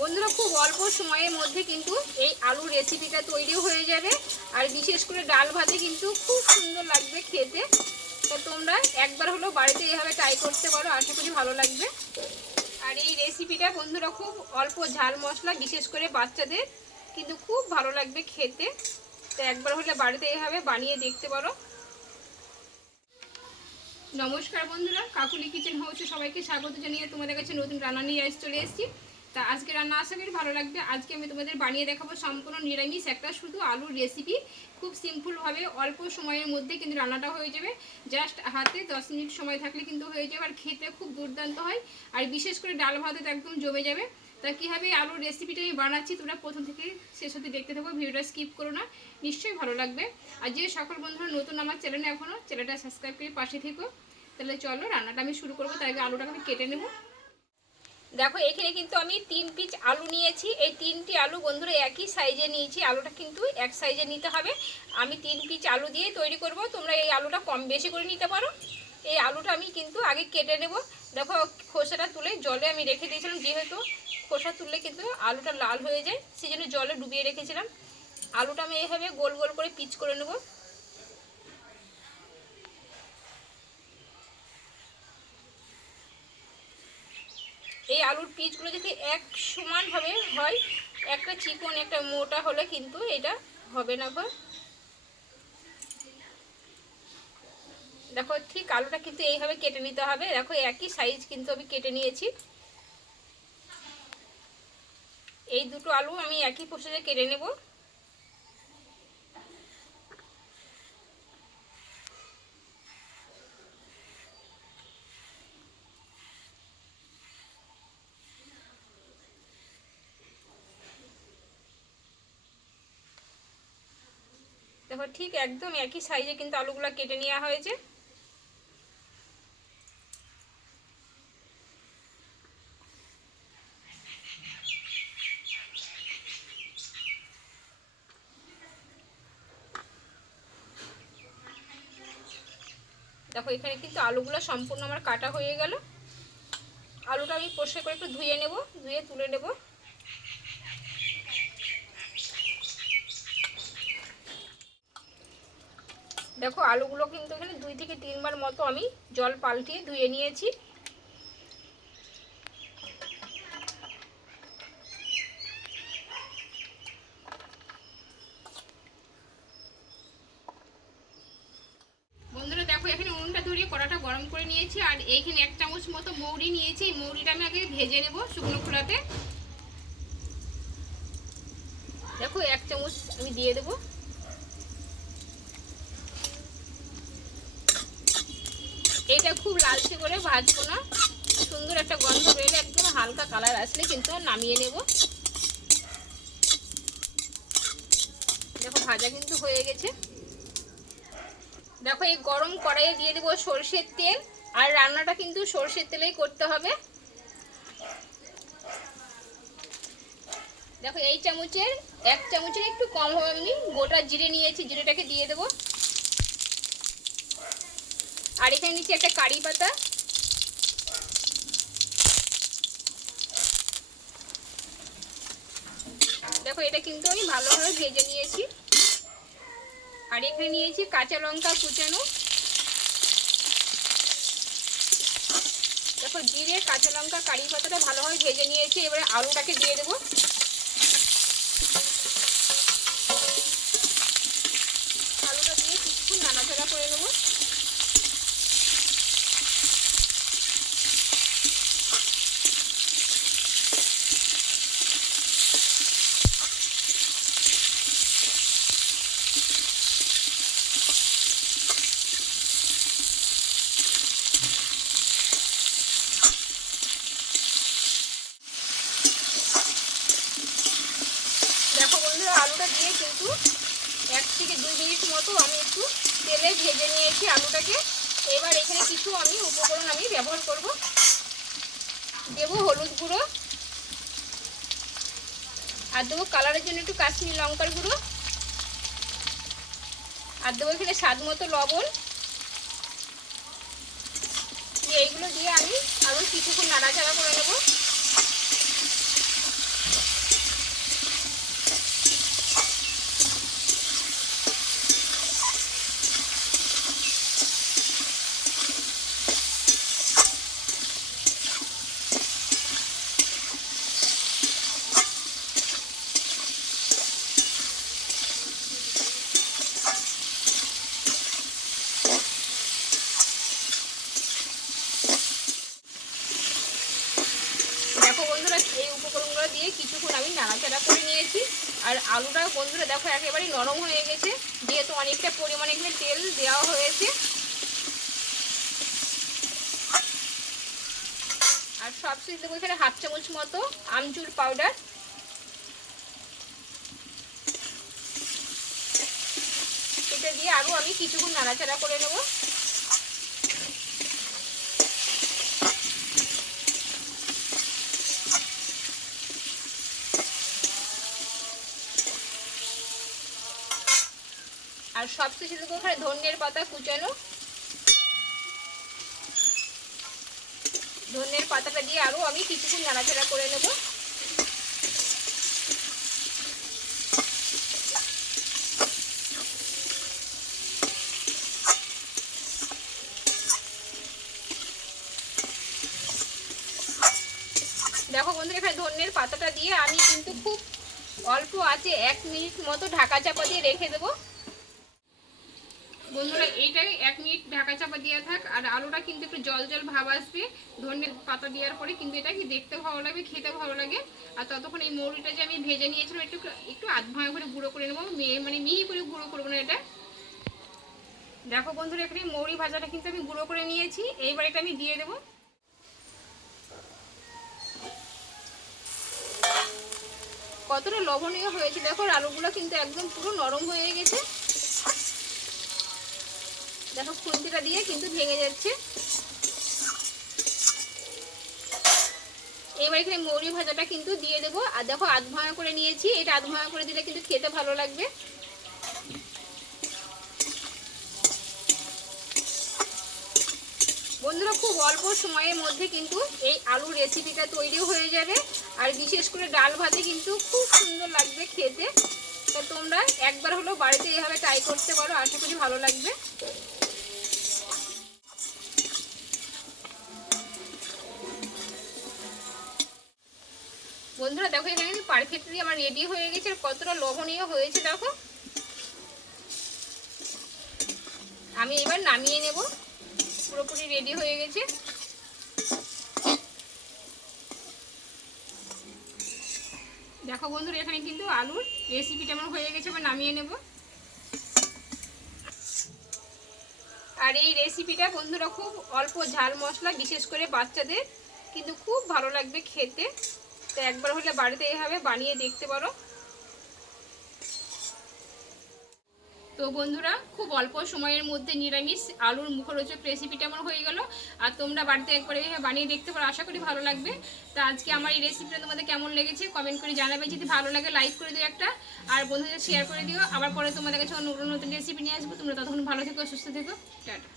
বন্ধুরা, খুব অল্প সময়ের মধ্যে কিন্তু এই আলুর রেসিপিটা তৈরি হয়ে যাবে। আর বিশেষ করে ডাল ভাতে কিন্তু খুব সুন্দর লাগবে খেতে। তো তোমরা একবার হলো বাড়িতে এভাবে ট্রাই করতে পারো, আশা করি ভালো লাগবে। আর এই রেসিপিটা বন্ধুরা, খুব অল্প ঝাল মশলা, বিশেষ করে বাচ্চাদের কিন্তু খুব ভালো লাগবে খেতে। তো একবার হলে বাড়িতে এভাবে বানিয়ে দেখতে পারো। নমস্কার বন্ধুরা, কাকুলি কিচেন হাউসে সবাইকে স্বাগত জানিয়ে তোমাদের কাছে নতুন রান্না নিয়ে আস চলে এসেছি। তা আজকে রান্না আশা করি ভালো লাগবে। আজকে আমি তোমাদের বানিয়ে দেখাবো সম্পূর্ণ নিরামিষ একটা শুধু আলুর রেসিপি খুব সিম্পলভাবে অল্প সময়ের মধ্যে কিন্তু রান্নাটা হয়ে যাবে। জাস্ট হাতে দশ মিনিট সময় থাকলে কিন্তু হয়ে যাবে আর খেতে খুব দুর্দান্ত হয়। আর বিশেষ করে ডাল ভাতে তো একদম জমে যাবে। তা কীভাবে আলুর রেসিপিটা আমি বানাচ্ছি তোমরা প্রথম থেকে শেষ হতে দেখতে থাকো, ভিডিওটা স্কিপ করো না। নিশ্চয়ই ভালো লাগবে। আর যে সকল বন্ধুরা নতুন আমার চ্যানেলে এখনও চ্যানেলটা সাবস্ক্রাইব করে পাশে থেকো। তাহলে চলো রান্নাটা আমি শুরু করব, তার আগে আলুটাকে আমি কেটে নেব। দেখো, এখানে কিন্তু আমি তিন পিচ আলু নিয়েছি। এই তিনটি আলু বন্ধুরা একই সাইজে নিয়েছি। আলুটা কিন্তু এক সাইজে নিতে হবে। আমি তিন পিচ আলু দিয়ে তৈরি করব। তোমরা এই আলুটা কম বেশি করে নিতে পারো। এই আলুটা আমি কিন্তু আগে কেটে নেব। দেখো, খোসাটা তুলে জলে আমি রেখে দিয়েছিলাম। যেহেতু খোসা তুললে কিন্তু আলুটা লাল হয়ে যায় সেই জন্য জলে ডুবিয়ে রেখেছিলাম। আলুটা আমি এইভাবে গোল গোল করে পিচ করে নেব। আলুর পিচগুলো যদি এক সমানভাবে হয় একটা চিকন, একটা মোটা হলে কিন্তু এটা হবে না ভাই দেখো ঠিক আলুটা কিন্তু এইভাবে কেটে নিতে হবে। দেখো একই সাইজ কিন্তু আমি কেটে নিয়েছি। এই দুটো আলু আমি একই প্রসেসে কেটে নেব। দেখো ঠিক একদম একই সাইজে কিন্তু আলুগুলো কেটে নেওয়া হয়েছে। দেখো, এখানে কিন্তু আলুগুলো সম্পূর্ণ আমার কাটা হয়ে গেল। আলুটা আমি পরিষ্কার করে একটু ধুয়ে নেব, ধুয়ে তুলে নেব। দেখো আলুগুলো কিন্তু এখানে দুই থেকে তিনবার মতো আমি জল পাল্টিয়ে ধুয়ে নিয়েছি। বন্ধুরা দেখো, এখানে উনুনটা ধরিয়ে কড়াটা গরম করে নিয়েছি, আর এইখানে এক চামচ মতো মৌরি নিয়েছি। এই মৌরিটা আমি আগে ভেজে নেব শুকনো খোলাতে। দেখো, এক চামচ আমি দিয়ে দেবো। এটা খুব লালচে করে ভাজবো না। সুন্দর একটা গন্ধ বেরোলে একদম হালকা কালার আসলে কিন্তু নামিয়ে নেব। দেখো, ভাজা কিন্তু হয়ে গেছে। দেখো, এই গরম কড়াইয়ে দিয়ে দেবো সর্ষের তেল। আর রান্নাটা কিন্তু সর্ষের তেলেই করতে হবে। দেখো, এই চামচের, এক চামচের একটু কম হবে আমি। গোটা জিরে নিয়েছি, জিরেটাকে দিয়ে দেবো। আর এখানে নিচ্ছি একটা কারি পাতা। দেখো, এটা কিন্তু আমি ভালোভাবে ভেজে নিয়েছি। আর এখানে নিয়েছি কাঁচা লঙ্কা কুচানো। দেখো, জিরে, কাঁচা লঙ্কা, কারি পাতাটা ভালোভাবে ভেজে নিয়েছি। এবারে আলুটাকে দিয়ে দেবো। আলুটা দিয়ে কিছুক্ষণ নাড়াচাড়া করে নেব দেখো বন্ধুরা আলুটা দিয়ে কিন্তু এক থেকে দুই মিনিট মতো আমি একটু তেলে ভেজে নিয়েছি আলুটাকে। এবার এখানে কিছু আমি উপকরণ আমি ব্যবহার করব। দেবো হলুদ গুঁড়ো। আর দেবো কালারের জন্য একটু কাশ্মীর লঙ্কার গুঁড়ো। আর দেবো এখানে স্বাদ মতো লবণ। এইগুলো দিয়ে আমি আরও কিছুক্ষণ নাড়াচাড়া করে নেব এই উপকরণগুলো দিয়ে কিছুক্ষণ আমি নাড়াচাড়া করে নিয়েছি। আর আলুটা বন্ধুরা দেখো একেবারেই নরম হয়ে গেছে। যেহেতু অনেকটা পরিমাণে এখানে তেল দেওয়া হয়েছে। আর সবশেষে দেবো এখানে হাফ চামচ মতো আমচুর পাউডার। এটা দিয়ে আরও আমি কিছুক্ষণ নাড়াচাড়া করে নেব। আর সবশেষে দেবো ওখানে ধনিয়ার পাতা কুচানো। ধনের পাতাটা দিয়ে আরও আমি কিছুক্ষণ নাড়াচাড়া করে নেব। দেখো বন্ধুরা, এখানে ধনের পাতাটা দিয়ে আমি কিন্তু খুব অল্প আছে এক মিনিট মতো ঢাকা চাপা দিয়ে রেখে দেবো। বন্ধুরা, এইটাই এক মিনিট ঢাকা চাপা দেওয়া থাক, আর আলুটা কিন্তু একটু জল জল ভাব আসবে ধনের পাতা দেওয়ার পরে কিন্তু এটা কি দেখতে ভালো লাগবে খেতে ভালো লাগে। আর ততক্ষণ এই মৌরিটা যে আমি ভেজে নিয়েছিলাম, একটু একটু আধ ভাঙা করে গুঁড়ো করে নেব মেয়ে মানে মিহি করে গুঁড়ো করব না এটা। দেখো বন্ধুরা, এখানে মৌরি ভাজাটা কিন্তু আমি গুঁড়ো করে নিয়েছি, এইবার এটা আমি দিয়ে দেবো। কতটা লবণীয় হয়েছে, দেখো আলুগুলো কিন্তু একদম পুরো নরম হয়ে গেছে। দেখো খুন্তিটা দিয়ে কিন্তু ভেঙে যাচ্ছে। এবার এখানে মৌরি ভাজাটা কিন্তু দিয়ে দেবো। আর দেখো আধ ভাঙা করে নিয়েছি। এটা আধ ভাঙা করে দিলে কিন্তু খেতে ভালো লাগবে। বন্ধুরা, খুব অল্প সময়ের মধ্যে কিন্তু এই আলুর রেসিপিটা তৈরি হয়ে যাবে। আর বিশেষ করে ডাল ভাতে কিন্তু খুব সুন্দর লাগবে খেতে। তা তোমরা একবার হলেও বাড়িতে এভাবে ট্রাই করতে পারো। আশা করি ভালো লাগবে। বন্ধুরা, দেখো এখানে কিন্তু পারফেক্টলি আমার রেডি হয়ে গেছে কতটা লবণীয় হয়েছে, দেখো। আমি এবার নামিয়ে নেব, পুরোপুরি রেডি হয়ে গেছে। দেখো বন্ধুরা, এখানে কিন্তু আলুর রেসিপিটা আমার হয়ে গেছে, এবার নামিয়ে নেব। আর এই রেসিপিটা বন্ধুরা, খুব অল্প ঝাল মশলা, বিশেষ করে বাচ্চাদের, কিন্তু খুব ভালো লাগবে খেতে। তো একবার হলে বাড়িতে এইভাবে বানিয়ে দেখতে পারো। তো বন্ধুরা, খুব অল্প সময়ের মধ্যে নিরামিষ আলুর মুখরোচক রেসিপিটা আমার হয়ে গেল। আর তোমরা বাড়িতে একবার এইভাবে বানিয়ে দেখতে পারো, আশা করি ভালো লাগবে। তো আজকে আমার এই রেসিপিটা তোমাদের কেমন লেগেছে কমেন্ট করে জানাবে। যদি ভালো লাগে লাইক করে দিও একটা। আর বন্ধুদের শেয়ার করে দিও। আবার পরে তোমাদের কাছে অন্য নতুন রেসিপি নিয়ে আসব। তোমরা ততক্ষণ ভালো থেকো, সুস্থ থেকো। টাটা।